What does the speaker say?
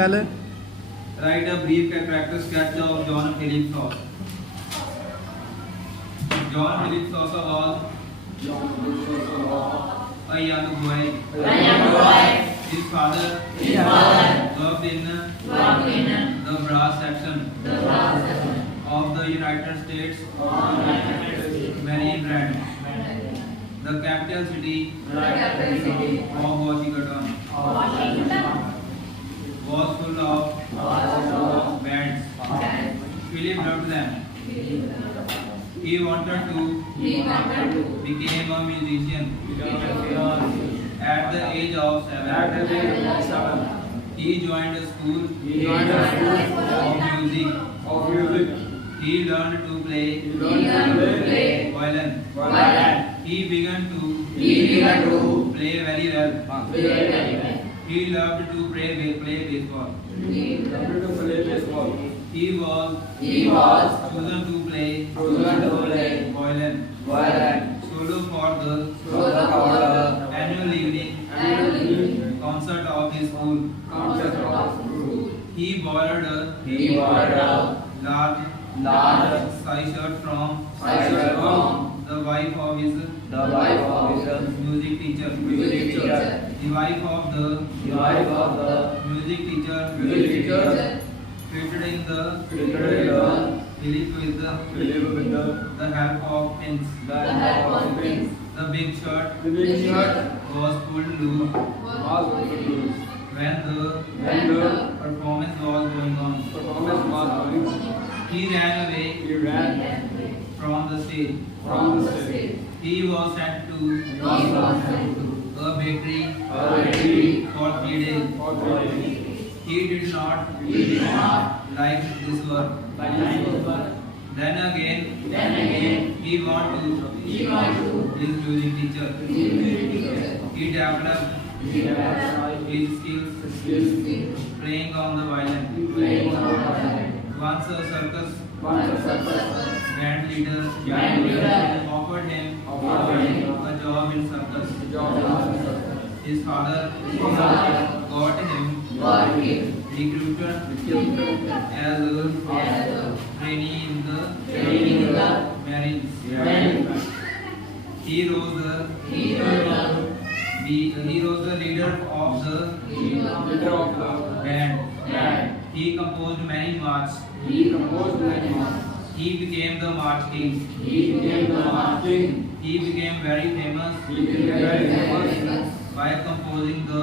Write a brief character sketch of John Philip Sousa. John Philip Sousa was a young boy. His father worked in the brass section of the United States Marine Band. The capital city of Washington was full of bands. Philip loved them. He wanted to become a musician. At the age of 7, he joined a school of music. He learned to play violin. He began to play very well. He loved to play baseball. He was chosen to play violin solo for the annual evening concert of his school. He borrowed a large size shirt from the wife of his music teacher. The wife of the music teacher fitted in the Philip with the help of pins. The big shirt was pulled loose when the performance was going on. He ran away from the stage. He was sent to a bakery for 3 days. He did not like this work. Then again, he went to his music teacher. He developed his skills playing on the violin. Once a circus band leader offered him a job in circus. His father got him recruited as a trainee in the Marines. He was the leader of the band. He composed many marches. He became the march king. He became very famous by composing the